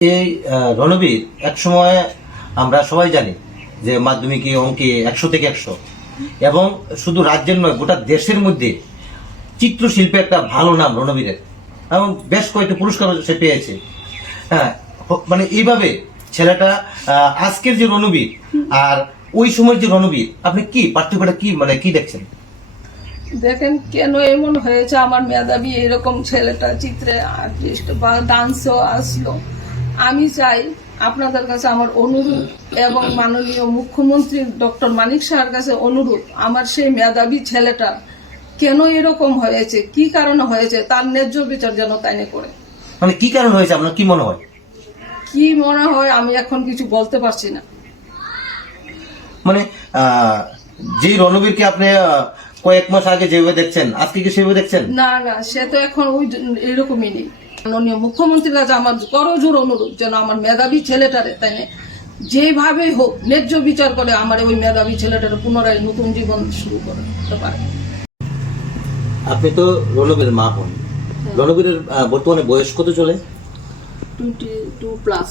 এই রণবীর এক সময় আমরা সবাই জানি যে মাধ্যমিকে অঙ্কে 100 থেকে 100 এবং শুধু রাজ্যের নয় গোটা দেশের মধ্যে চিত্রশিল্পে একটা ভালো নাম রণবীরের এবং বেশ কয়েকটি পুরস্কার সে পেয়েছে। হ্যাঁ, মানে এইভাবে ছেলেটা আজকের যে রণবীর আর ওই সময়ের যে রণবীর, আপনি কি পার্থক্যটা কি মানে কি দেখছেন? দেখেন কেন এমন হয়েছে, আমার মেধাবী এরকম ছেলেটা চিত্রে আর্টিস্ট বা ডান্সও আসলো। আমি চাই আপনাদের কাছে আমার অনুরোধ এবং মাননীয় মুখ্যমন্ত্রী ডক্টর মানিক স্যারের কাছে অনুরোধ, আমার সেই মেধাবী ছেলেটা কেন এরকম হয়েছে, কি কারণে হয়েছে, তার ন্যায্য বিচার যেন তাই করে। মানে কি কারণ হয়েছে আপনার কি মনে হয়? কি মনে হয় আমি এখন কিছু বলতে পারছি না। মানে যেই রণবীরকে আপনি কয়েক মাস আগে যেভাবে দেখছেন আজকে কি সেভাবে দেখছেন? না না, সে তো এখন ওই এরকমই নেই। মাননীয় মুখ্যমন্ত্রীর কাছে আমার করজোর অনুরোধ যেন আমার মেধাবী ছেলেটারে তাই যেভাবে হোক ন্যায্য বিচার করে আমার ওই মেধাবী ছেলেটারে পুনরায় নতুন জীবন শুরু করতে পারে। আপনি তো রণবীরের মা হন, রণবীরের বর্তমানে বয়স কত চলে? 22+।